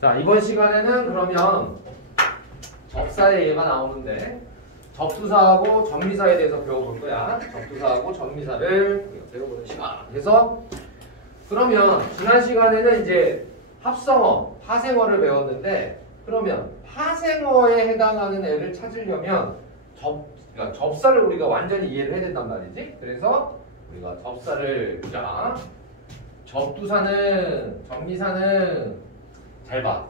자, 이번 시간에는 그러면 접사의 예가 나오는데 접두사하고 전미사에 대해서 배워볼 거야. 접두사하고 전미사를 배워보는 시간. 그래서 그러면 지난 시간에는 이제 합성어, 파생어를 배웠는데 그러면 파생어에 해당하는 애를 찾으려면 그러니까 접사를 우리가 완전히 이해를 해야 된단 말이지. 그래서 우리가 접사를 자, 접두사는 전미사는 잘 봐.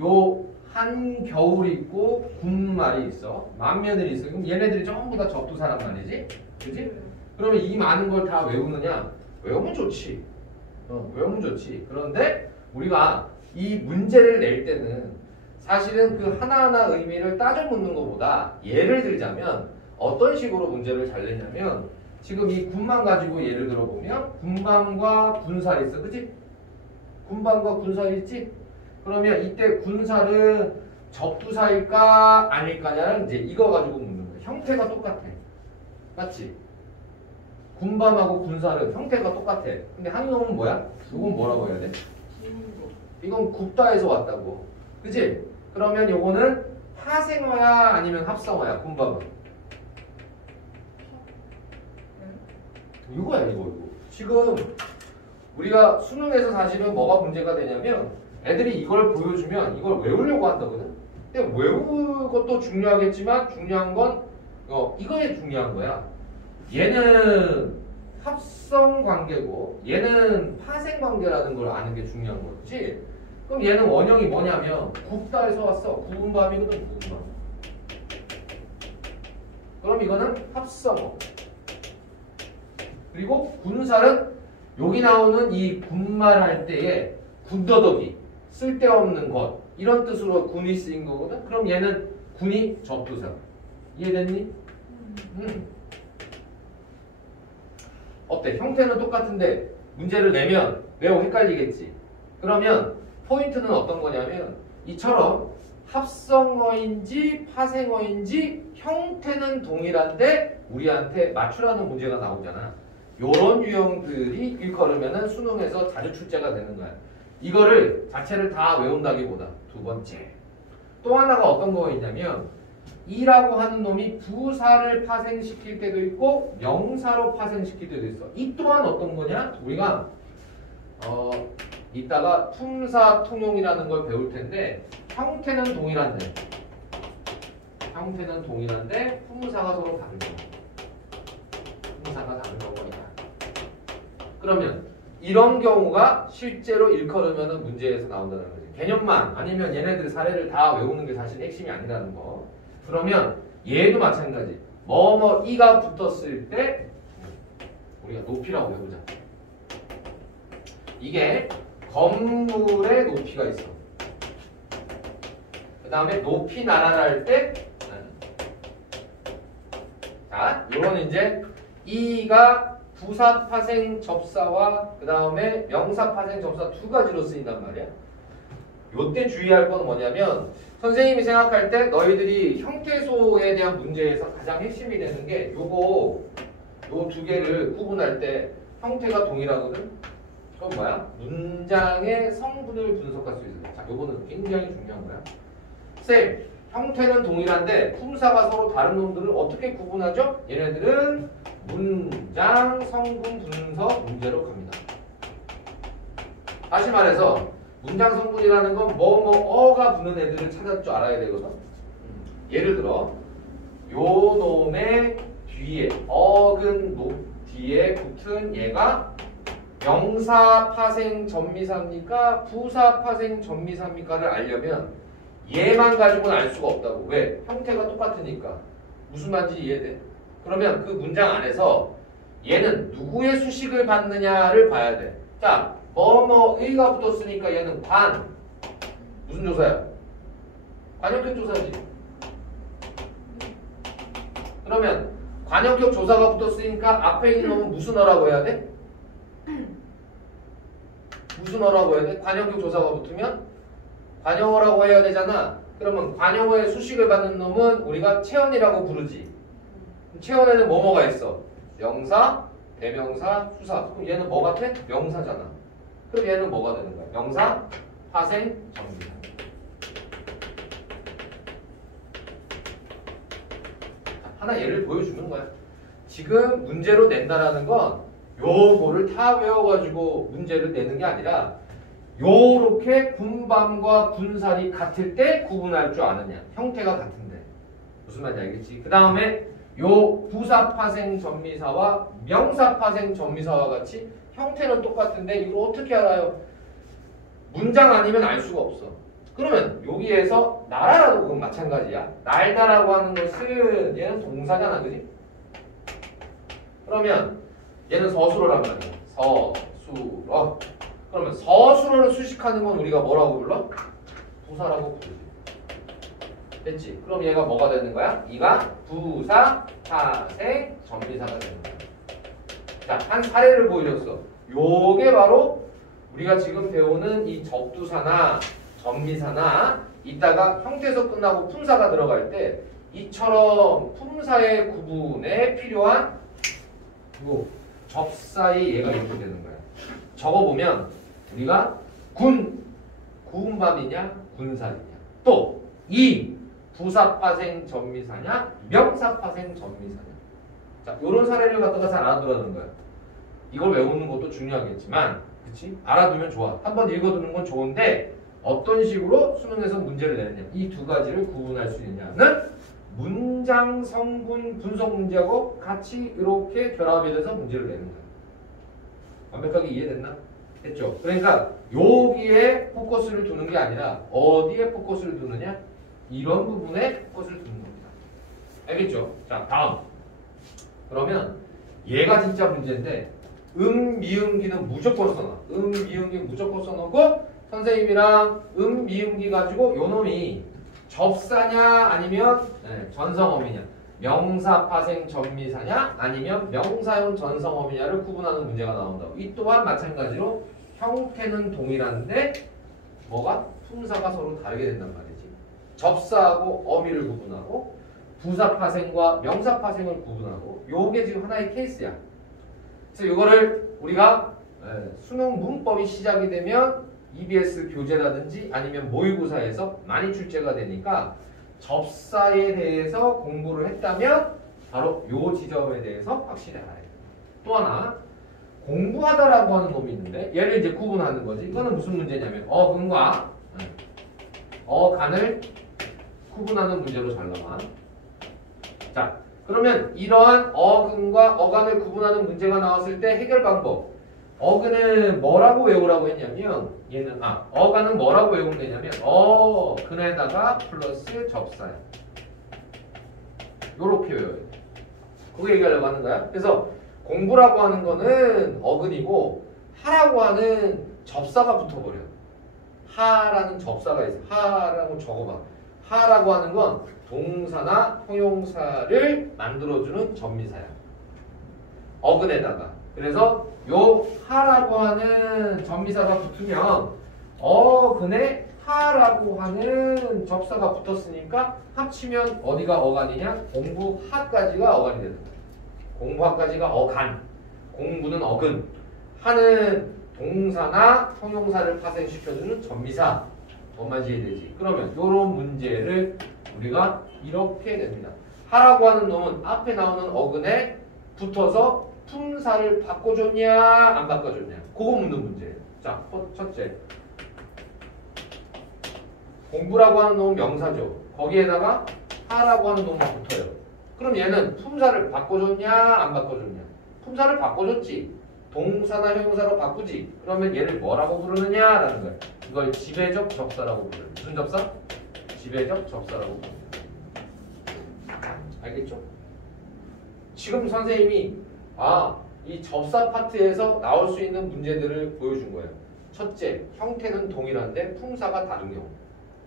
요 한겨울이 있고 군말이 있어. 만면을이 있어. 그럼 얘네들이 전부 다 접두사란 말이지. 그지? 그러면 이 많은 걸 다 외우느냐? 외우면 좋지. 외우면 좋지. 그런데 우리가 이 문제를 낼 때는 사실은 그 하나하나 의미를 따져 묻는 것보다 예를 들자면 어떤 식으로 문제를 잘 내냐면 지금 이 군만 가지고 예를 들어보면 군밤과 군살이 있어. 그치? 군밤과 군살이 있지? 그러면 이때 군살은 접두사일까 아닐까냐는 이제 이거 가지고 묻는 거야. 형태가 똑같아. 맞지? 군밤하고 군살은 형태가 똑같아. 근데 한 놈은 뭐야? 이건 뭐라고 해야 돼? 이건 굽다에서 왔다고. 그치? 그러면 요거는 파생어야 아니면 합성어야? 군밤은? 이거야 이거. 지금 우리가 수능에서 사실은 뭐가 문제가 되냐면 애들이 이걸 보여주면 이걸 외우려고 한다거든. 근데 외우는 것도 중요하겠지만 중요한 건 이거에 중요한 거야. 얘는 합성 관계고 얘는 파생 관계라는 걸 아는 게 중요한 거지. 그럼 얘는 원형이 뭐냐면 굽다에서 왔어. 구운 밤이거든. 구운 밤. 그럼 이거는 합성어. 그리고 군살은 여기 나오는 이 군말 할 때에 군더더기 쓸데없는 것 이런 뜻으로 군이 쓰인 거거든. 그럼 얘는 군이 접두사. 이해됐니? 어때? 형태는 똑같은데 문제를 내면 매우 헷갈리겠지. 그러면 포인트는 어떤 거냐면 이처럼 합성어인지 파생어인지 형태는 동일한데 우리한테 맞추라는 문제가 나오잖아. 요런 유형들이 일컬으면은 수능에서 자주 출제가 되는 거야. 이거를 자체를 다 외운다기보다 두 번째 또 하나가 어떤 거 있냐면 이라고 하는 놈이 부사를 파생시킬 때도 있고 명사로 파생시킬 때도 있어. 이 또한 어떤 거냐? 우리가 이따가 품사 통용이라는 걸 배울 텐데 형태는 동일한데 품사가 서로 다른 거. 품사가 다른 거거든요. 그러면 이런 경우가 실제로 일컬으면 문제에서 나온다는 거지. 개념만 아니면 얘네들 사례를 다 외우는 게 사실 핵심이 아니라는 거. 그러면 얘도 마찬가지. 이가 붙었을 때 우리가 높이라고 해보자. 이게 건물의 높이가 있어. 그 다음에 높이 날아갈 때 자, 요건 이제 이가 부사 파생 접사와 그 다음에 명사 파생 접사 두 가지로 쓰인단 말이야. 요때 주의할 건 뭐냐면 선생님이 생각할 때 너희들이 형태소에 대한 문제에서 가장 핵심이 되는 게 요 두 개를 구분할 때 형태가 동일하거든. 그건 뭐야? 문장의 성분을 분석할 수 있어. 자, 요거는 굉장히 중요한 거야. 쌤, 형태는 동일한데 품사가 서로 다른 놈들을 어떻게 구분하죠? 얘네들은 문장 성분 분석 문제로 갑니다. 다시 말해서 문장 성분이라는 건 어가 붙는 애들을 찾을 줄 알아야 되거든. 예를 들어 요 놈의 뒤에 어근 뒤에 붙은 얘가 명사 파생 전미사입니까? 부사 파생 전미사입니까를 알려면 얘만 가지고는 알 수가 없다고. 왜? 형태가 똑같으니까. 무슨 말인지 이해돼? 그러면 그 문장 안에서 얘는 누구의 수식을 받느냐를 봐야 돼. 자, 의가 붙었으니까 얘는 무슨 조사야? 관용격 조사지. 그러면 관용격 조사가 붙었으니까 앞에 있는 놈은 무슨 어라고 해야 돼? 무슨 어라고 해야 돼? 관용격 조사가 붙으면 관용어라고 해야 되잖아. 그러면 관용어의 수식을 받는 놈은 우리가 체언이라고 부르지. 체언에는 뭐가 있어? 명사, 대명사, 수사. 그럼 얘는 뭐 같아? 명사잖아. 그럼 얘는 뭐가 되는 거야? 명사, 파생, 전미사. 하나 예를 보여주는 거야. 지금 문제로 낸다라는 건 요거를 다 외워가지고 문제를 내는 게 아니라 요렇게 군밤과 군살이 같을 때 구분할 줄 아느냐. 형태가 같은데. 무슨 말인지 알겠지? 그 다음에 요 부사파생 전미사와 명사파생 전미사와 같이 형태는 똑같은데 이걸 어떻게 알아요? 문장 아니면 알 수가 없어. 그러면 여기에서 날아라도 그건 마찬가지야. 날다라고 하는 것은 얘는 동사잖아, 그지? 그러면 얘는 서술어란 말이야. 서술어. 그러면 서술어를 수식하는 건 우리가 뭐라고 불러? 부사라고 부르지. 됐지? 그럼 얘가 뭐가 되는 거야? 이가 부사, 파생, 전미사가 되는 거야. 자, 한 사례를 보여줬어. 요게 바로 우리가 지금 배우는 이 접두사나 전미사나 이따가 형태에서 끝나고 품사가 들어갈 때 이처럼 품사의 구분에 필요한 요 접사의 얘가 이렇게 되는 거야. 적어보면 우리가 구운밤이냐 군살이냐 또 이 부사파생 전미사냐 명사파생 전미사냐. 자, 요런 사례를 갖다가 잘 알아두라는 거야. 이걸 외우는 것도 중요하겠지만 그치? 알아두면 좋아. 한번 읽어두는 건 좋은데 어떤 식으로 수능에서 문제를 내느냐. 이 두 가지를 구분할 수 있느냐는 문장 성분 분석 문제하고 같이 이렇게 결합이 돼서 문제를 내는 거야. 완벽하게 이해됐나? 됐죠? 그러니까 여기에 포커스를 두는 게 아니라 어디에 포커스를 두느냐? 이런 부분에 포커스를 두는 겁니다. 알겠죠? 자, 다음. 그러면 얘가 진짜 문제인데 미음기는 무조건 써놔. 미음기 무조건 써놓고 선생님이랑 미음기 가지고 요 놈이 접사냐 아니면 전성어미냐 명사파생 전미사냐 아니면 명사형 전성어미냐를 구분하는 문제가 나온다고. 이 또한 마찬가지로 형태는 동일한데 뭐가? 품사가 서로 다르게 된단 말이지. 접사하고 어미를 구분하고 부사파생과 명사파생을 구분하고 요게 지금 하나의 케이스야. 그래서 이거를 우리가 수능 문법이 시작이 되면 EBS 교재라든지 아니면 모의고사에서 많이 출제가 되니까 접사에 대해서 공부를 했다면 바로 요 지점에 대해서 확실히 알아야 돼. 또 하나 공부하다라고 하는 놈이 있는데 얘를 이제 구분하는 거지. 이거는 무슨 문제냐면 어근과 어간을 구분하는 문제로 잘 나와. 자, 그러면 이러한 어근과 어간을 구분하는 문제가 나왔을 때 해결 방법. 어근은 뭐라고 외우라고 했냐면 얘는 어간은 뭐라고 외우면 되냐면 근에다가 플러스 접사야. 요렇게 외워야 돼. 그거 얘기하려고 하는 거야. 그래서 공부라고 하는 거는 어근이고 하라고 하는 접사가 붙어버려. 하라는 접사가 있어. 하라고 적어봐. 하라고 하는 건 동사나 형용사를 만들어주는 전미사야. 어근에다가. 그래서 요 하라고 하는 전미사가 붙으면 어근에 하라고 하는 접사가 붙었으니까 합치면 어디가 어간이냐? 공부하까지가 어간이 되는 거야. 공부하까지가 어간. 공부는 어근. 하는 동사나 형용사를 파생시켜주는 전미사. 뭔 말인지 이해되지? 그러면 요런 문제를 우리가 이렇게 냅니다. 하라고 하는 놈은 앞에 나오는 어근에 붙어서 품사를 바꿔줬냐 안 바꿔줬냐 그거 묻는 문제예요. 자, 첫째 공부라고 하는 놈은 명사죠. 거기에다가 하라고 하는 놈만 붙어요. 그럼 얘는 품사를 바꿔줬냐 안 바꿔줬냐? 품사를 바꿔줬지. 동사나 형용사로 바꾸지. 그러면 얘를 뭐라고 부르느냐라는 거예요. 이걸 지배적 접사라고 불러요. 무슨 접사? 지배적 접사라고 부릅니다. 알겠죠? 지금 선생님이 이 접사 파트에서 나올 수 있는 문제들을 보여준 거예요. 첫째, 형태는 동일한데 품사가 다른 경우.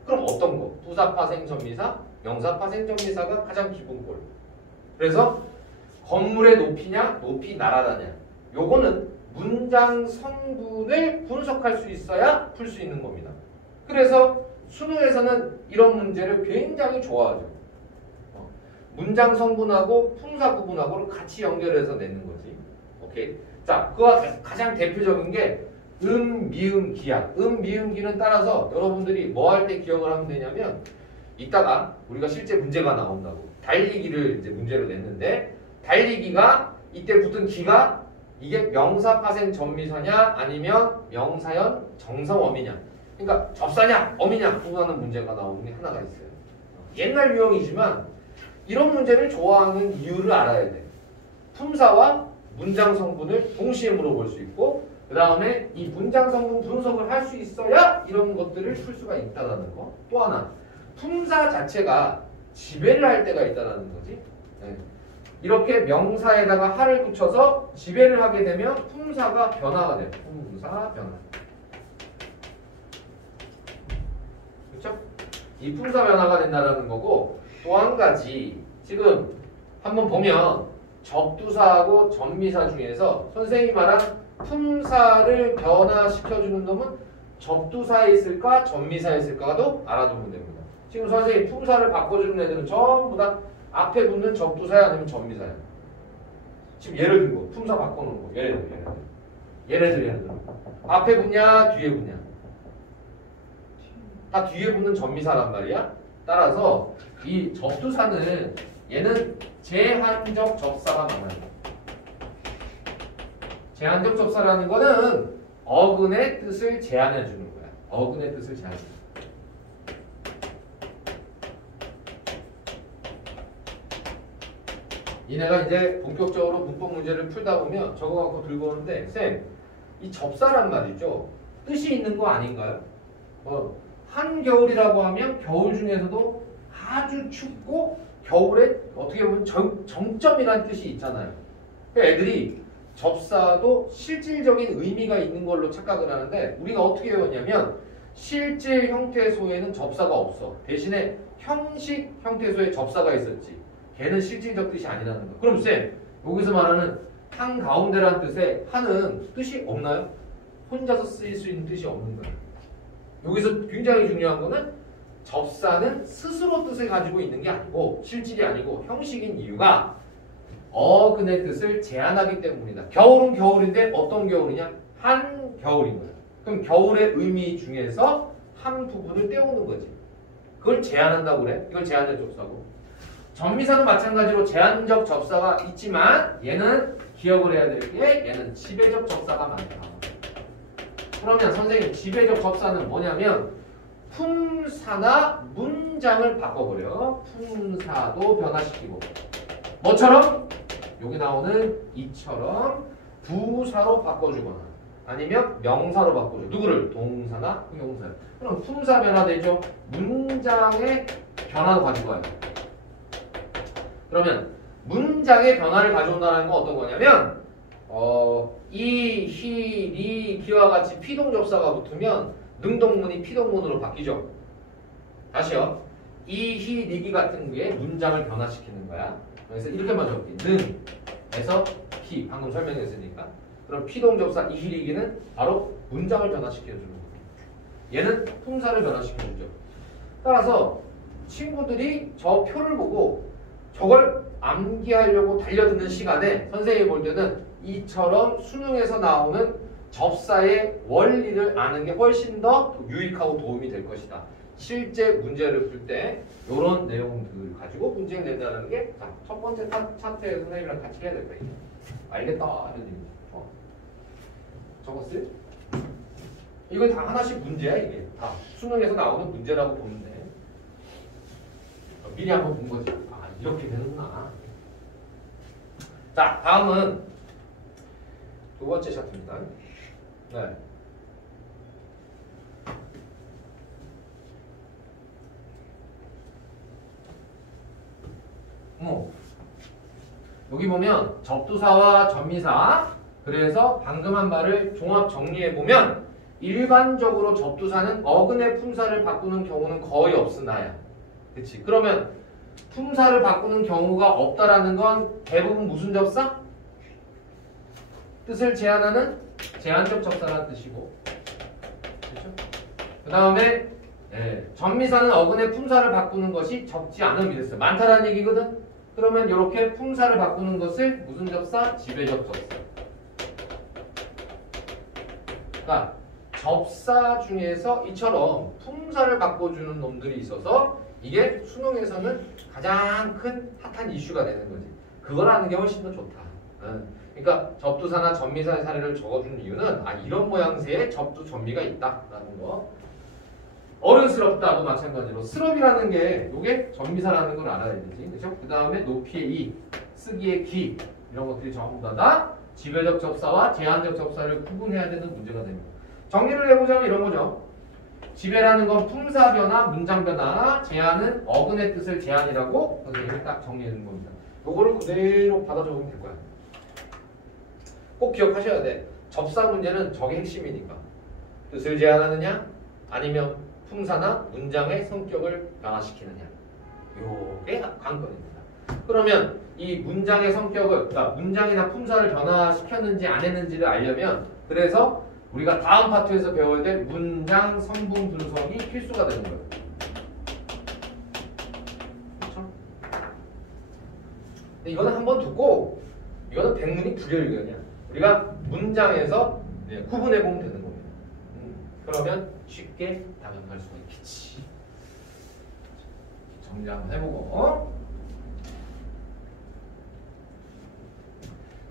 그럼 어떤 거? 부사파생 전미사, 명사파생 전미사가 가장 기본꼴. 그래서 건물의 높이냐, 높이 날아다냐. 요거는 문장 성분을 분석할 수 있어야 풀 수 있는 겁니다. 그래서 수능에서는 이런 문제를 굉장히 좋아하죠. 문장 성분하고 품사 구분하고를 같이 연결해서 내는 거지. 오케이. 자, 그와 가장 대표적인 게 미음, 기야. 미음, 기는 따라서 여러분들이 뭐 할 때 기억을 하면 되냐면 이따가 우리가 실제 문제가 나온다고 달리기를 이제 문제로 냈는데 달리기가 이때 붙은 기가 이게 명사 파생 전미사냐 아니면 명사연 정성어미냐 그러니까 접사냐 어미냐 구분하는 문제가 나오는 게 하나가 있어요. 옛날 유형이지만 이런 문제를 좋아하는 이유를 알아야 돼. 품사와 문장 성분을 동시에 물어볼 수 있고 그 다음에 이 문장 성분 분석을 할 수 있어야 이런 것들을 풀 수가 있다는 거. 또 하나 품사 자체가 지배를 할 때가 있다는 거지. 네. 이렇게 명사에다가 하를 붙여서 지배를 하게 되면 품사가 변화가 돼요. 품사 변화. 그렇죠? 이 품사 변화가 된다는 거고 또 한 가지 지금 한번 보면 접두사하고 전미사 중에서 선생님이 말한 품사를 변화시켜주는 놈은 접두사에 있을까 전미사에 있을까도 알아두면 됩니다. 지금 선생님 품사를 바꿔주는 애들은 전부 다 앞에 붙는 접두사야 아니면 전미사야. 지금 예를 들고 품사 바꿔놓은 거 예를 들어 앞에 붙냐 뒤에 붙냐 다 뒤에 붙는 전미사란 말이야. 따라서 이 접두사는 얘는 제한적 접사가 많아요. 제한적 접사라는 거는 어근의 뜻을 제한해 주는 거야. 어근의 뜻을 제한해 주는 거야. 이내가 이제 본격적으로 문법 문제를 풀다 보면 저거 갖고 들고 오는데 쌤, 이 접사란 말이죠. 뜻이 있는 거 아닌가요? 한겨울이라고 하면 겨울 중에서도 아주 춥고 겨울에 어떻게 보면 정점이라는 뜻이 있잖아요. 그러니까 애들이 접사도 실질적인 의미가 있는 걸로 착각을 하는데 우리가 어떻게 배웠냐면 실질 형태소에는 접사가 없어. 대신에 형식 형태소에 접사가 있었지. 걔는 실질적 뜻이 아니라는 거. 그럼 쌤, 여기서 말하는 한가운데라는 뜻에 한은 뜻이 없나요? 혼자서 쓰일 수 있는 뜻이 없는 거예요. 여기서 굉장히 중요한 거는 접사는 스스로 뜻을 가지고 있는 게 아니고 실질이 아니고 형식인 이유가 어근의 뜻을 제한하기 때문이다. 겨울은 겨울인데 어떤 겨울이냐? 한겨울인 거야. 그럼 겨울의 의미 중에서 한 부분을 떼우는 거지. 그걸 제한한다고 그래. 이걸 제한적 접사고. 전미사는 마찬가지로 제한적 접사가 있지만 얘는 기억을 해야 될 게 얘는 지배적 접사가 많다. 그러면 선생님 지배적 접사는 뭐냐면 품사나 문장을 바꿔버려. 품사도 변화시키고 뭐처럼? 여기 나오는 이처럼 부사로 바꿔주거나 아니면 명사로 바꿔줘. 누구를? 동사나 형용사. 그럼 품사 변화되죠. 문장의 변화도 가져가요. 그러면 문장의 변화를 가져온다는 건 어떤 거냐면 이, 히, 리, 기와 같이 피동접사가 붙으면 능동문이 피동문으로 바뀌죠. 다시요. 이, 히, 리기 같은 게 문장을 변화시키는 거야. 그래서 이렇게만 적을게. 능에서 피. 방금 설명했으니까. 그럼 피동접사 이, 히, 리기는 바로 문장을 변화시켜주는 거예요. 얘는 품사를 변화시켜주죠. 따라서 친구들이 저 표를 보고 저걸 암기하려고 달려드는 시간에 선생님이 볼 때는 이처럼 수능에서 나오는 접사의 원리를 아는 게 훨씬 더 유익하고 도움이 될 것이다. 실제 문제를 풀 때 이런 내용들을 가지고 문제를 낸다는 게 첫 번째 차트에 선생님이랑 같이 해야 될 거예요. 알겠다. 이런 얘기. 적었어요? 이건 다 하나씩 문제야 이게. 다 수능에서 나오는 문제라고 보면 돼. 미리 한번 본 거지. 아 이렇게 되는구나. 자 다음은 두 번째 차트입니다. 네. 여기 보면 접두사와 전미사 그래서 방금 한 말을 종합 정리해보면 일반적으로 접두사는 어근의 품사를 바꾸는 경우는 거의 없으나야. 그치? 그러면 품사를 바꾸는 경우가 없다라는 건 대부분 무슨 접사? 뜻을 제한하는 제한적 접사라는 뜻이고 그렇죠? 그 다음에 전미사는 어근의 품사를 바꾸는 것이 적지 않음이 됐어요. 많다라는 얘기거든? 그러면 이렇게 품사를 바꾸는 것을 무슨 접사? 지배적 접사. 그러니까 접사 중에서 이처럼 품사를 바꿔주는 놈들이 있어서 이게 수능에서는 가장 큰 핫한 이슈가 되는 거지. 그걸 아는 게 훨씬 더 좋다. 그러니까 접두사나 전미사의 사례를 적어주는 이유는 이런 모양새의 접두 전미가 있다라는 거. 어른스럽다도 마찬가지로 스럽이라는 게 이게 전미사라는 걸 알아야 되지. 그렇죠? 그 다음에 높이의 이, 쓰기의 기 이런 것들이 전부 다 지배적 접사와 제한적 접사를 구분해야 되는 문제가 됩니다. 정리를 해보자면 이런 거죠. 지배라는 건 품사 변화, 문장 변화, 제한은 어근의 뜻을 제한이라고 선생님이 딱 정리해주는 겁니다. 요거를 그대로 받아 적으면 될 거야. 꼭 기억하셔야 돼. 접사 문제는 저게 핵심이니까. 뜻을 제한하느냐 아니면 품사나 문장의 성격을 변화시키느냐. 요게 관건입니다. 그러면 이 문장의 성격을, 그러니까 문장이나 품사를 변화시켰는지 안 했는지를 알려면 그래서 우리가 다음 파트에서 배워야 될 문장 성분 분석이 필수가 되는 거예요. 그렇죠? 근데 이거는 한번 듣고 이거는 백문이 불여일견이야. 우리가 문장에서 구분해 보면 되는 겁니다. 그러면 쉽게 답변할 수가 있겠지. 정리 한번 해보고.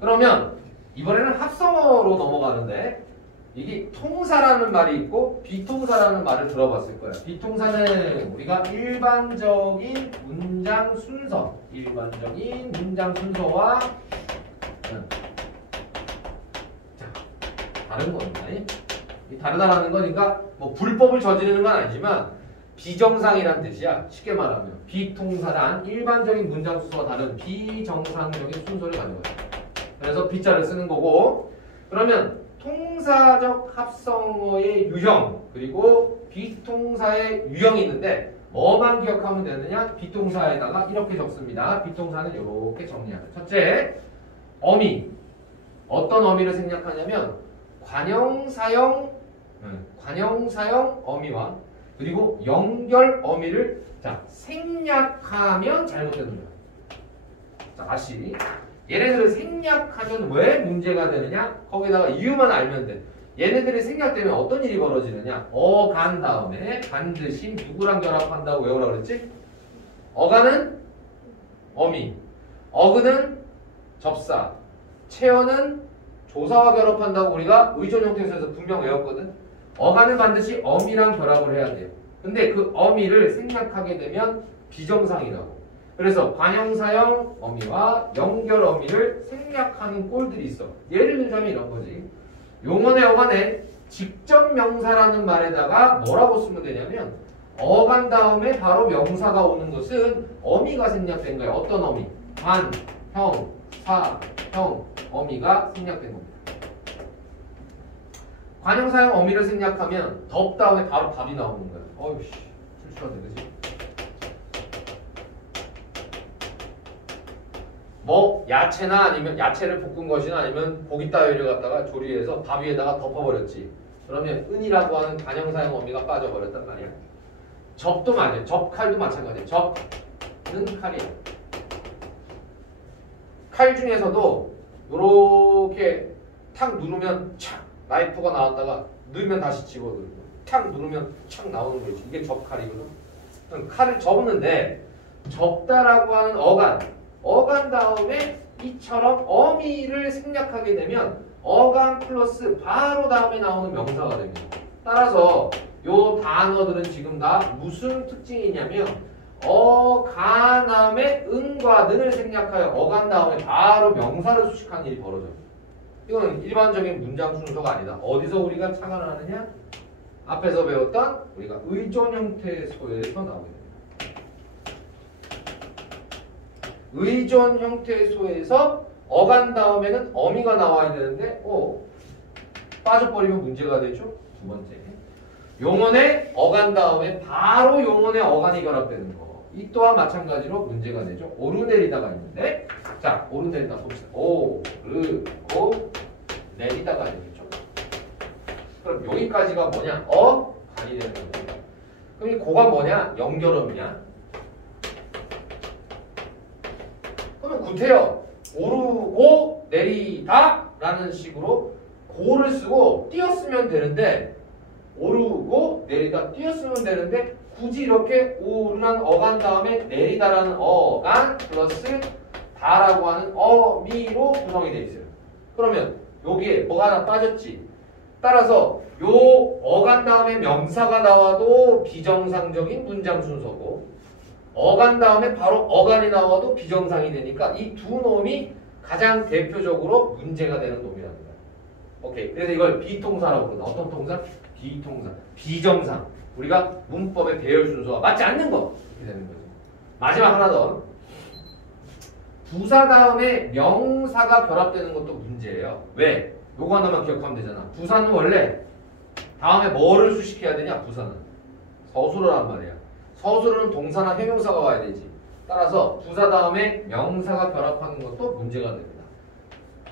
그러면 이번에는 합성어로 넘어가는데 이게 통사라는 말이 있고 비통사라는 말을 들어봤을 거야. 비통사는 우리가 일반적인 문장 순서, 일반적인 문장 순서와 다른 겁니다. 다르다라는 거니까 뭐 불법을 저지르는 건 아니지만 비정상이란 뜻이야. 쉽게 말하면 비통사란 일반적인 문장 순서와 다른 비정상적인 순서를 가져가요. 그래서 비자를 쓰는 거고, 그러면 통사적 합성어의 유형 그리고 비통사의 유형이 있는데 뭐만 기억하면 되느냐? 비통사에다가 이렇게 적습니다. 비통사는 이렇게 정리하죠. 첫째, 어미. 어떤 어미를 생략하냐면 관형사형 어미와 그리고 연결 어미를 생략하면 잘못되는 거예요. 자, 다시. 얘네들을 생략하면 왜 문제가 되느냐? 거기다가 이유만 알면 돼. 얘네들이 생략되면 어떤 일이 벌어지느냐? 어간 다음에 반드시 누구랑 결합한다고 외우라고 그랬지? 어간은 어미, 어근은 접사, 체어는 조사와 결합한다고 우리가 의존 형태에서 분명 외웠거든? 어간은 반드시 어미랑 결합을 해야 돼요. 근데 그 어미를 생략하게 되면 비정상이라고. 그래서 관형사형 어미와 연결 어미를 생략하는 꼴들이 있어. 예를 들자면 이런 거지. 용언의 어간에 직접 명사라는 말에다가 뭐라고 쓰면 되냐면 어간 다음에 바로 명사가 오는 것은 어미가 생략된 거예요. 어떤 어미? 관, 형, 사, 형, 어미가 생략된 겁니다. 관형사형 어미를 생략하면 덥 다음에 바로 밥이 나오는 거예요. 어휴, 출출하네, 그지? 뭐 야채나 아니면 야채를 볶은 것이나 아니면 고기 따위를 갖다가 조리해서 밥 위에다가 덮어버렸지. 그러면 은이라고 하는 관형사형 어미가 빠져버렸단 말이야. 접도 맞아요. 접칼도 마찬가지예요. 접는 칼이야. 칼 중에서도 이렇게 탁 누르면 착 나이프가 나왔다가 넣으면 다시 집어들고 탁 누르면 착 나오는 거지. 이게 접칼이거든. 칼을 접는데 접다라고 하는 어간 다음에 이처럼 어미를 생략하게 되면 어간 플러스 바로 다음에 나오는 명사가 됩니다. 따라서 요 단어들은 지금 다 무슨 특징이냐면 어간 다음에 은과 는을 생략하여 어간 다음에 바로 명사를 수식하는 일이 벌어져요. 이거는 일반적인 문장 순서가 아니다. 어디서 우리가 착안하느냐? 앞에서 배웠던 우리가 의존 형태의 소에서 나오게 됩니다. 의존 형태의 소에서 어간 다음에는 어미가 나와야 되는데 빠져버리면 문제가 되죠. 두 번째. 용언의 어간 다음에 바로 용언의 어간이 결합되는 거. 이 또한 마찬가지로 문제가 되죠. 오르내리다가 있는데 자, 오르내리다 봅시다. 오르내리다가 되겠죠. 그럼 여기까지가 뭐냐? 어간이 되는 거예요. 그럼 이 고가 뭐냐? 연결어미냐? 그러면 구태여 오르고 내리다 라는 식으로 고를 쓰고 띄었으면 되는데 오르고 내리다 띄었으면 되는데 굳이 이렇게 오르는 어간 다음에 내리다라는 어간 플러스 다라고 하는 어미로 구성이 되어 있어요. 그러면 여기에 뭐가 하나 빠졌지. 따라서 요 어간 다음에 명사가 나와도 비정상적인 문장 순서고 어간 다음에 바로 어간이 나와도 비정상이 되니까 이 두 놈이 가장 대표적으로 문제가 되는 놈이랍니다. 오케이. 그래서 이걸 비통사라고 부른다. 어떤 통사? 비통사. 비정상. 우리가 문법의 배열 순서가 맞지 않는 거. 이렇게 되는 거죠. 마지막 하나 더. 부사 다음에 명사가 결합되는 것도 문제예요. 왜? 요거 하나만 기억하면 되잖아. 부사는 원래 다음에 뭐를 수식해야 되냐? 부사는 서술어란 말이야. 서술어는 동사나 형용사가 와야 되지. 따라서 부사 다음에 명사가 결합하는 것도 문제가 됩니다.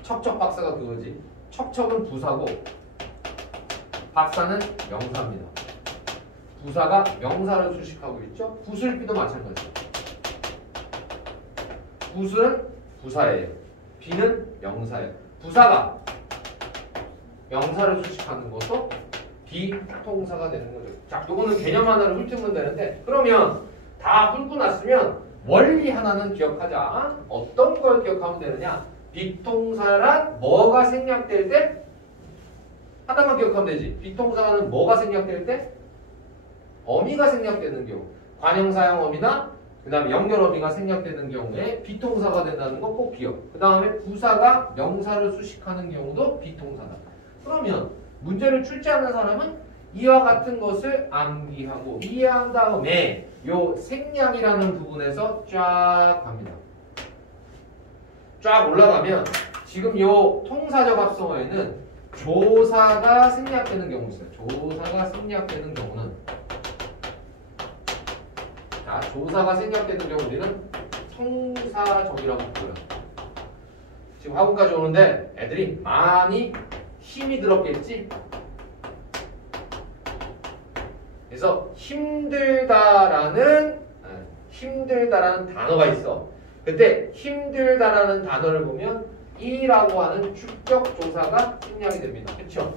척척 박사가 그거지. 척척은 부사고 박사는 명사입니다. 부사가 명사를 수식하고 있죠. 부술비도 마찬가지예요. 부술은 부사예요. 비는 명사예요. 부사가 명사를 수식하는 것도 비통사가 되는 거죠. 자, 요거는 개념 하나를 훑으면 되는데 그러면 다 훑고 났으면 원리 하나는 기억하자. 어떤 걸 기억하면 되느냐? 비통사란 뭐가 생략될 때? 하나만 기억하면 되지. 비통사는 뭐가 생략될 때? 어미가 생략되는 경우. 관형사형 어미나 그 다음에 연결 어미가 생략되는 경우에 비통사가 된다는 거 꼭 기억. 그 다음에 부사가 명사를 수식하는 경우도 비통사다. 그러면 문제를 출제하는 사람은 이와 같은 것을 암기하고 이해한 다음에 요 생략이라는 부분에서 쫙 갑니다. 쫙 올라가면 지금 요 통사적 합성어에는 조사가 생략되는 경우 있어요. 조사가 생략되는 경우는 자, 조사가 생략되는 경우 우리는 통사적이라고 불러요. 지금 학원까지 오는데 애들이 많이 힘이 들었겠지? 그래서 힘들다라는 단어가 있어. 그때 힘들다라는 단어를 보면 이라고 하는 주격 조사가 생략이 됩니다. 그렇죠?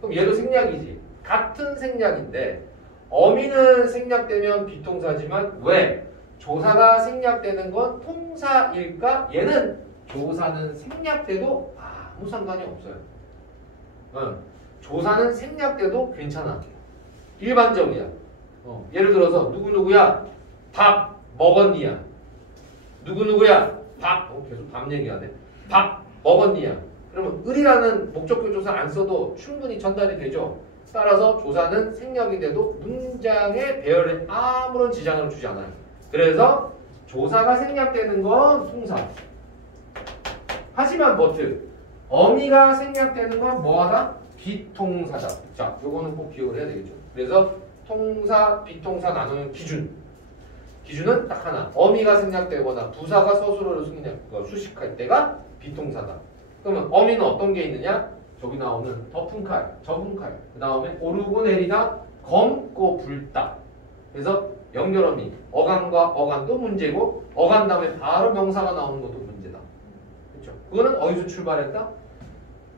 그럼 얘도 생략이지. 같은 생략인데 어미는 생략되면 비통사지만 왜? 조사가 생략되는 건 통사일까? 얘는 조사는 생략돼도 아무 상관이 없어요. 조사는 생략돼도 괜찮아. 일반적이야. 예를 들어서 누구누구야? 밥 먹었니야? 누구누구야? 밥 계속 밥 얘기하네. 밥 먹었니야? 그러면 을이라는 목적격 조사 안 써도 충분히 전달이 되죠. 따라서 조사는 생략이 돼도 문장의 배열에 아무런 지장을 주지 않아요. 그래서 조사가 생략되는 건 통사. 하지만 어미가 생략되는 건 뭐하다? 비통사다. 자, 요거는 꼭 기억을 해야 되겠죠. 그래서 통사, 비통사 나누는 기준. 기준은 딱 하나. 어미가 생략되거나 부사가 서술어를 수식할 때가 비통사다. 그러면 어미는 어떤 게 있느냐? 저기 나오는 덮은 칼, 접은 칼. 그 다음에 오르고 내리다, 검고 붉다. 그래서 연결어미, 어간과 어간도 문제고 어간 다음에 바로 명사가 나오는 것도 문제다. 그렇죠? 그거는 어디서 출발했다?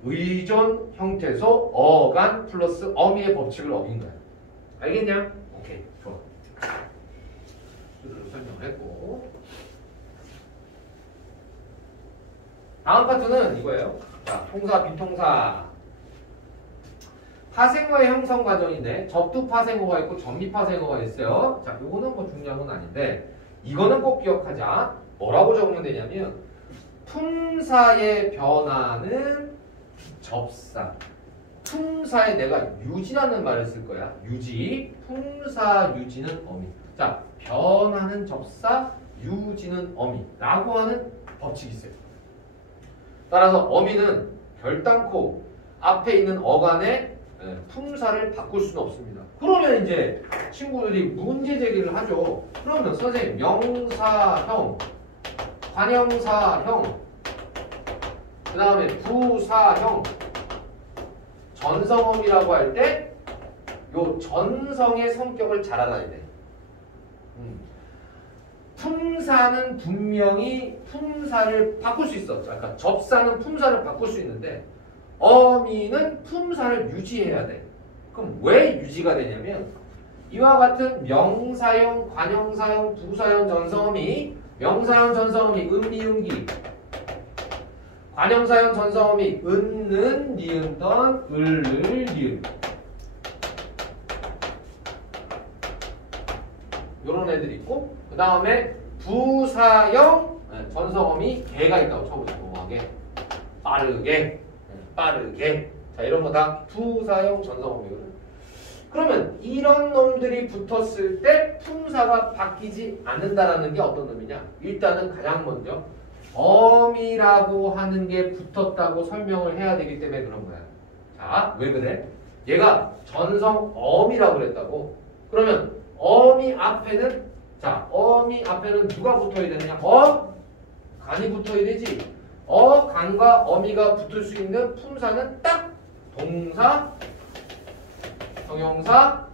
의존 형태소 어간 플러스 어미의 법칙을 어긴 거야. 알겠냐? 오케이, 좋아. 수를 설명을 했고 다음 파트는 이거예요. 자, 통사, 비통사. 파생어의 형성 과정인데 접두 파생어가 있고 전미 파생어가 있어요. 자, 요거는 뭐 중요한 건 아닌데 이거는 꼭 기억하자. 뭐라고 적으면 되냐면 품사의 변화는 접사. 품사에 내가 유지라는 말을 쓸 거야. 유지. 품사 유지는 어미. 자, 변화는 접사, 유지는 어미. 라고 하는 법칙이 있어요. 따라서 어미는 결단코 앞에 있는 어간의 품사를 바꿀 수는 없습니다. 그러면 이제 친구들이 문제 제기를 하죠. 그러면 선생님 명사형, 관형사형, 그 다음에 부사형, 전성어미라고 할 때 요 전성의 성격을 잘 알아야 돼. 품사는 분명히 품사를 바꿀 수 있어. 그러니까 접사는 품사를 바꿀 수 있는데 어미는 품사를 유지해야 돼. 그럼 왜 유지가 되냐면 이와 같은 명사형, 관형사형, 부사형 전성어미 명사형 전성어미 은미음기 관형사형 전성어미 은는 니은던 을을 니은 요런 애들이 있고 그 다음에 부사형 전성어미 개가 있다고 쳐보자. 뭐하게 빠르게 빠르게 자 이런 거 다 부사형 전성어미거든. 그러면 이런 놈들이 붙었을 때 품사가 바뀌지 않는다라는 게 어떤 놈이냐? 일단은 가장 먼저 어미라고 하는 게 붙었다고 설명을 해야 되기 때문에 그런 거야. 자, 왜 그래? 얘가 전성어미라고 그랬다고. 그러면 어미 앞에는 자, 어미 앞에는 누가 붙어야 되느냐? 간이 붙어야 되지. 간과 어미가 붙을 수 있는 품사는 딱 동사, 형용사,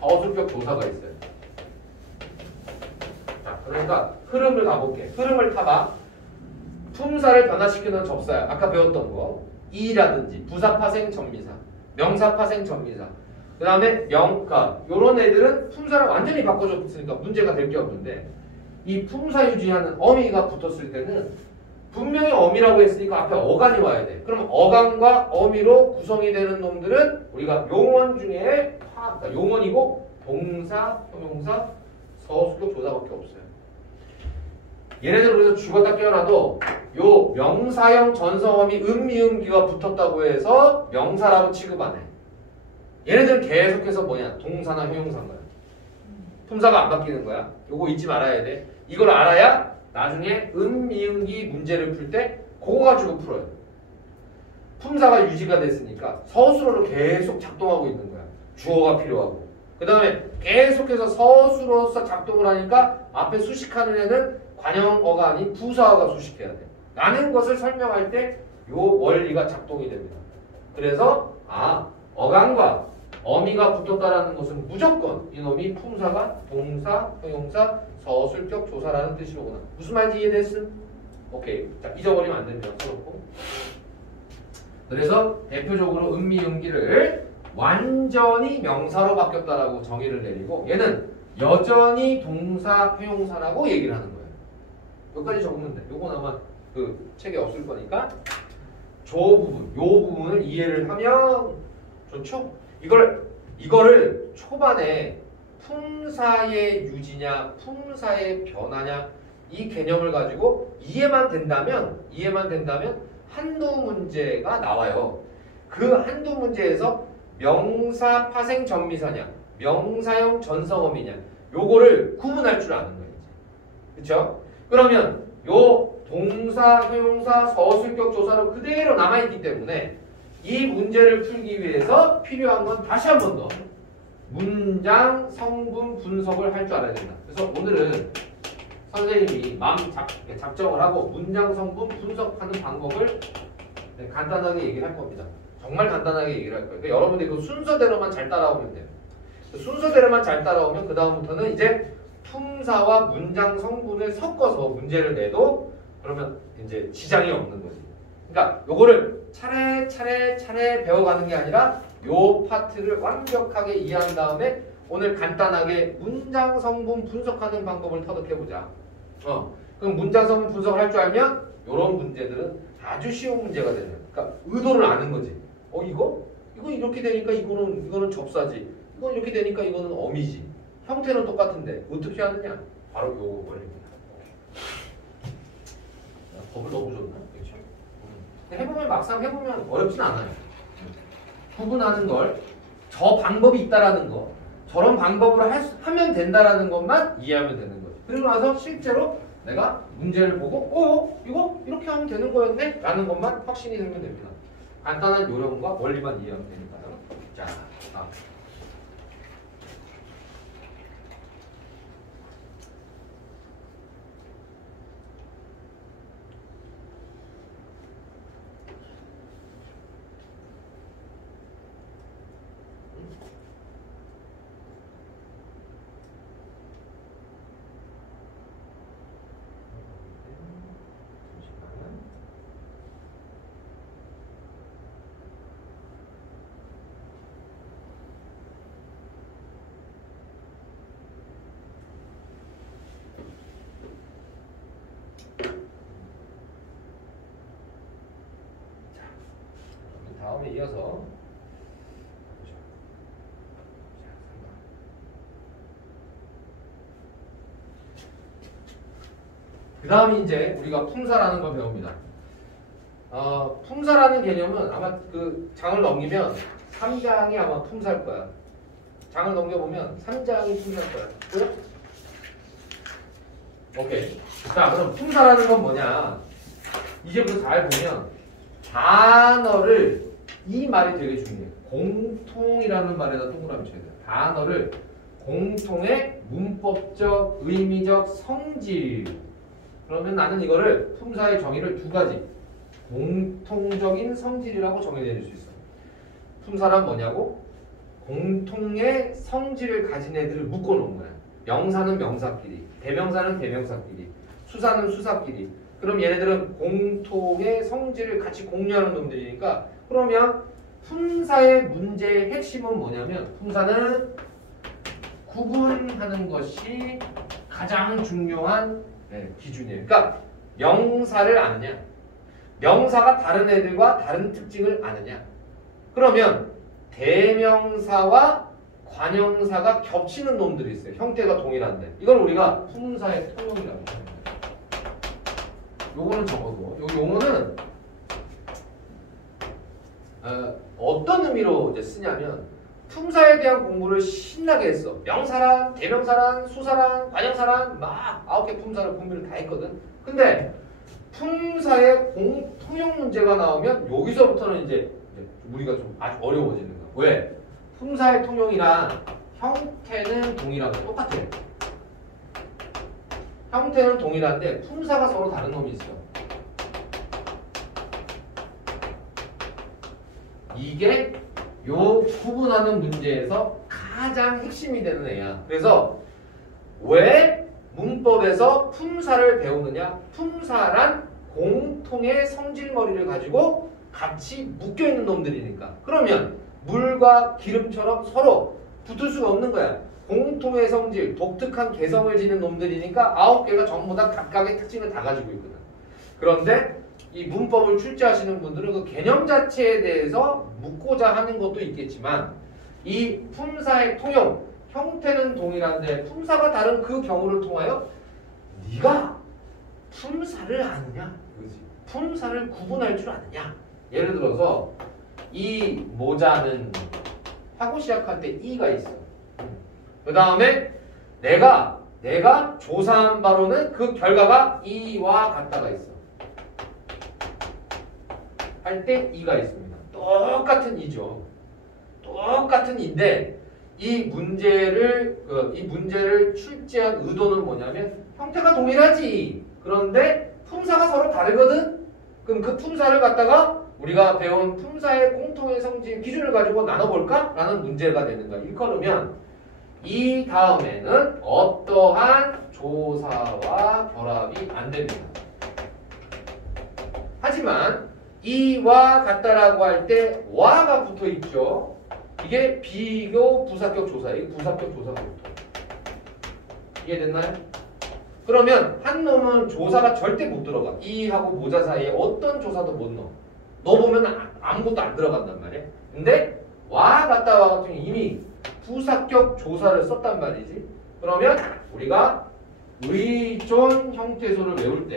어술격 조사가 있어요. 자, 그러니까 흐름을 가볼게. 흐름을 타봐. 품사를 변화시키는 접사야. 아까 배웠던 거. 이라든지 부사파생 전미사, 명사파생 전미사. 그 다음에 명가. 요런 애들은 품사를 완전히 바꿔줬으니까 문제가 될 게 없는데 이 품사 유지하는 어미가 붙었을 때는 분명히 어미라고 했으니까 앞에 어간이 와야 돼. 그럼 어간과 어미로 구성이 되는 놈들은 우리가 용언 중에 그러니까 용언이고 동사, 형용사, 서술격 조사밖에 없어요. 얘네들 그래서 죽었다 깨어나도 요 명사형 전성어미 음미음기가 붙었다고 해서 명사라고 취급 안 해. 얘네들은 계속해서 뭐냐? 동사나 형용사인 거야. 품사가 안 바뀌는 거야. 요거 잊지 말아야 돼. 이걸 알아야 나중에 음미음기 문제를 풀 때 그거 가지고 풀어요. 품사가 유지가 됐으니까 서술어로 계속 작동하고 있는 거야. 주어가 필요하고. 그 다음에 계속해서 서술어로서 작동을 하니까 앞에 수식하는 애는 관형어가 아닌 부사어가 수식해야 돼. 라는 것을 설명할 때 요 원리가 작동이 됩니다. 그래서 어간과 어미가 붙었다라는 것은 무조건 이놈이 품사가 동사, 형용사, 서술격 조사라는 뜻이로구나. 무슨 말인지 이해됐음? 오케이. 자, 잊어버리면 안 됩니다. 써놓고. 그래서 대표적으로 음미음기를 완전히 명사로 바뀌었다라고 정의를 내리고 얘는 여전히 동사, 형용사라고 얘기를 하는 거예요. 여기까지 적으면 돼. 요건 아마 그 책에 없을 거니까 저 부분, 요 부분을 이해를 하면 좋죠? 이거를 초반에 품사의 유지냐, 품사의 변화냐 이 개념을 가지고 이해만 된다면 한두 문제가 나와요. 그 한두 문제에서 명사 파생 전미사냐, 명사형 전성어미냐 요거를 구분할 줄 아는 거예요. 그렇죠? 그러면 요 동사, 형용사, 서술격 조사로 그대로 남아있기 때문에 이 문제를 풀기 위해서 필요한 건 다시 한 번 더 문장 성분 분석을 할 줄 알아야 된다. 그래서 오늘은 선생님이 작정을 하고 문장 성분 분석하는 방법을 간단하게 얘기를 할 겁니다. 정말 간단하게 얘기를 할 거예요. 그러니까 여러분들이 그 순서대로만 잘 따라오면 돼요. 순서대로만 잘 따라오면 그 다음부터는 이제 품사와 문장 성분을 섞어서 문제를 내도 그러면 이제 지장이 없는 거지. 그러니까 요거를 차례 배워가는 게 아니라 요 파트를 완벽하게 이해한 다음에 오늘 간단하게 문장 성분 분석하는 방법을 터득해보자. 그럼 문장 성분 분석을 할 줄 알면 요런 문제들은 아주 쉬운 문제가 되는 거야. 그러니까 의도를 아는 거지. 이거 이렇게 되니까 이거는 접사지. 이건 이렇게 되니까 이거는 어미지. 형태는 똑같은데 어떻게 하느냐? 바로 요거 원리입니다. 법을 너무 줬나? 그렇죠? 해보면 막상 해보면 어렵진 않아요. 구분하는 걸 저 방법이 있다라는 거, 저런 방법으로 하면 된다라는 것만 이해하면 되는 거죠. 그리고 나서 실제로 내가 문제를 보고 이거 이렇게 하면 되는 거였네? 라는 것만 확신이 들면 됩니다. 간단한 요령과 원리만 이해하면 되니까요. 자, 다음에 이제 우리가 품사라는 걸 배웁니다. 품사라는 개념은 아마 그 장을 넘기면 3장이 아마 품사일 거야. 장을 넘겨보면 3장이 품사일 거야. 보여? 오케이. 자, 그럼 품사라는 건 뭐냐? 이제부터 잘 보면 단어를, 이 말이 되게 중요해. 공통이라는 말에다 동그라미 쳐야 돼. 단어를 공통의 문법적, 의미적 성질. 그러면 나는 이거를 품사의 정의를 두 가지. 공통적인 성질이라고 정의내릴 수 있어. 품사란 뭐냐고? 공통의 성질을 가진 애들을 묶어놓은 거야. 명사는 명사끼리, 대명사는 대명사끼리, 수사는 수사끼리. 그럼 얘네들은 공통의 성질을 같이 공유하는 놈들이니까, 그러면 품사의 문제의 핵심은 뭐냐면, 품사는 구분하는 것이 가장 중요한 기준이에요. 그러니까 명사를 아느냐, 명사가 다른 애들과 다른 특징을 아느냐. 그러면 대명사와 관형사가 겹치는 놈들이 있어요. 형태가 동일한데. 이걸 우리가 품사의 통용이라고 해요. 요거는 적어도. 요 용어는 어떤 의미로 이제 쓰냐면, 품사에 대한 공부를 신나게 했어. 명사란, 대명사란, 수사란, 관형사란 막 9개 품사를 공부를 다 했거든. 근데 품사의 통용 문제가 나오면 여기서부터는 이제 우리가 좀 아주 어려워지는 거야. 왜? 품사의 통용이란 형태는 동일하고 똑같아요. 형태는 동일한데 품사가 서로 다른 놈이 있어. 이게 요 구분하는 문제에서 가장 핵심이 되는 애야. 그래서 왜 문법에서 품사를 배우느냐? 품사란 공통의 성질머리를 가지고 같이 묶여있는 놈들이니까. 그러면 물과 기름처럼 서로 붙을 수가 없는 거야. 공통의 성질, 독특한 개성을 지닌 놈들이니까 9개가 전부 다 각각의 특징을 다 가지고 있거든. 그런데 이 문법을 출제하시는 분들은 그 개념 자체에 대해서 묻고자 하는 것도 있겠지만, 이 품사의 통용, 형태는 동일한데 품사가 다른 그 경우를 통하여 네가 품사를 아느냐, 품사를 구분할 줄 아느냐. 예를 들어서 이 모자는 하고 시작할 때 이가 있어. 그 다음에 내가 조사한 바로는 그 결과가 이와 같다가 있어. 할 때 이가 있습니다. 똑같은 이죠. 똑같은 이인데 이 문제를 출제한 의도는 뭐냐면, 형태가 동일하지. 그런데 품사가 서로 다르거든. 그럼 그 품사를 갖다가 우리가 배운 품사의 공통의 성질 기준을 가지고 나눠볼까? 라는 문제가 되는 거야. 일컬으면 이 다음에는 어떠한 조사와 결합이 안 됩니다. 하지만 이와 같다라고 할 때 와가 붙어 있죠. 이게 비교 부사격 조사예요. 이게 부사격 조사가 붙어. 이해됐나요? 그러면 한 놈은 조사가 절대 못 들어가. 이하고 모자 사이에 어떤 조사도 못 넣어. 넣어보면 아무것도 안 들어간단 말이야. 근데 와 같다와 같은 경우 이미 부사격 조사를 썼단 말이지. 그러면 우리가 의존 형태소를 외울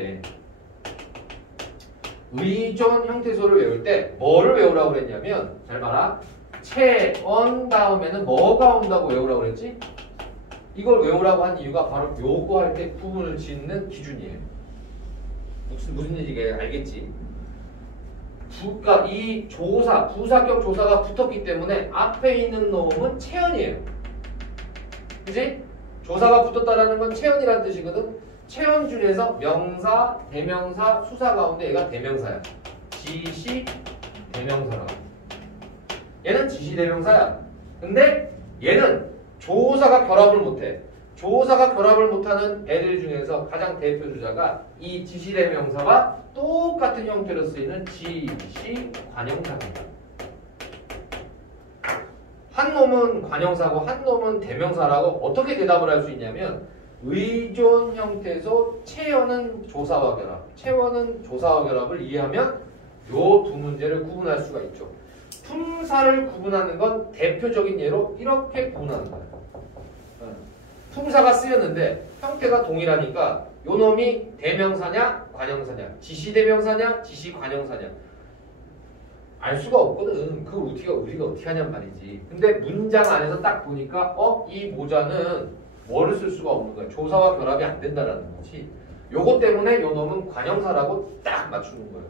때 뭐를 외우라고 그랬냐면, 잘 봐라. 체언 다음에는 뭐가 온다고 외우라고 그랬지? 이걸 외우라고 한 이유가 바로 요거 할 때 부분을 짓는 기준이에요. 무슨 얘기인지 알겠지? 그러니까 이 조사, 부사격 조사가 붙었기 때문에 앞에 있는 놈은 체언이에요. 그지? 조사가 붙었다라는 건 체언이라는 뜻이거든. 체언 중에서 명사, 대명사, 수사 가운데 얘가 대명사야. 지시 대명사라고. 얘는 지시 대명사야. 근데 얘는 조사가 결합을 못해. 조사가 결합을 못하는 애들 중에서 가장 대표 주자가 이 지시 대명사와 똑같은 형태로 쓰이는 지시 관형사입니다. 한 놈은 관형사고 한 놈은 대명사라고 어떻게 대답을 할 수 있냐면, 의존 형태에서 체언은 조사와 결합, 체언은 조사와 결합을 이해하면 요 두 문제를 구분할 수가 있죠. 품사를 구분하는 건 대표적인 예로 이렇게 구분하는 거예요. 품사가 쓰였는데 형태가 동일하니까 요 놈이 대명사냐 관형사냐, 지시대명사냐 지시관형사냐 알 수가 없거든. 그걸 우리가 어떻게 하냔 말이지. 근데 문장 안에서 딱 보니까 이 모자는 뭐를 쓸 수가 없는 거야. 조사와 결합이 안 된다라는 거지. 요것 때문에 요 놈은 관형사라고 딱 맞추는 거야.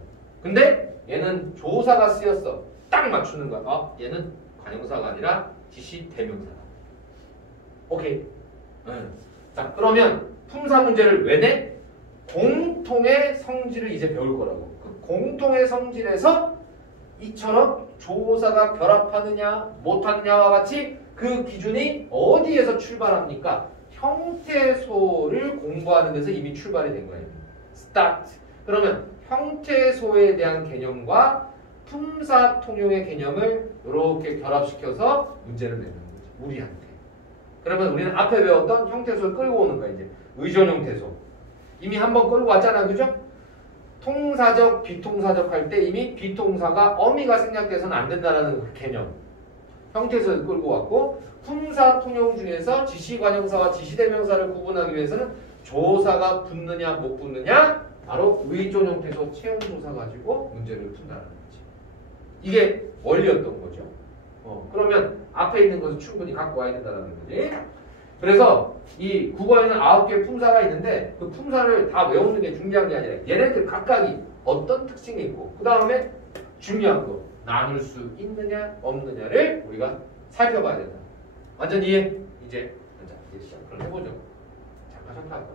근데 얘는 조사가 쓰였어. 딱 맞추는 거야. 얘는 관형사가 아니라 지시대명사다. 오케이. 자, 그러면 품사 문제를 왜 내? 공통의 성질을 이제 배울 거라고. 그 공통의 성질에서 이처럼 조사가 결합하느냐 못하느냐와 같이 그 기준이 어디에서 출발합니까? 형태소를 공부하는 데서 이미 출발이 된 거예요. start. 그러면 형태소에 대한 개념과 품사 통용의 개념을 이렇게 결합시켜서 문제를 내는 거죠. 우리한테. 그러면 우리는 앞에 배웠던 형태소를 끌고 오는 거야. 이제 의존 형태소. 이미 한번 끌고 왔잖아. 그죠? 통사적, 비통사적 할 때 이미 비통사가 어미가 생략돼서는 안 된다는 그 개념. 형태소를 끌고 왔고 품사 통용 중에서 지시관형사와 지시대명사를 구분하기 위해서는 조사가 붙느냐 못 붙느냐 바로 의존 형태소 체험조사 가지고 문제를 푼다는 거지. 이게 원리였던 거죠. 그러면 앞에 있는 것을 충분히 갖고 와야 된다는 거지. 그래서 이 국어에는 9개의 품사가 있는데 그 품사를 다 외우는 게 중요한 게 아니라 얘네들 각각이 어떤 특징이 있고 그 다음에 중요한 거 나눌 수 있느냐 없느냐를 우리가 살펴봐야 된다. 완전 이해? 이제 시작 그럼 해보죠. 잠깐 할까?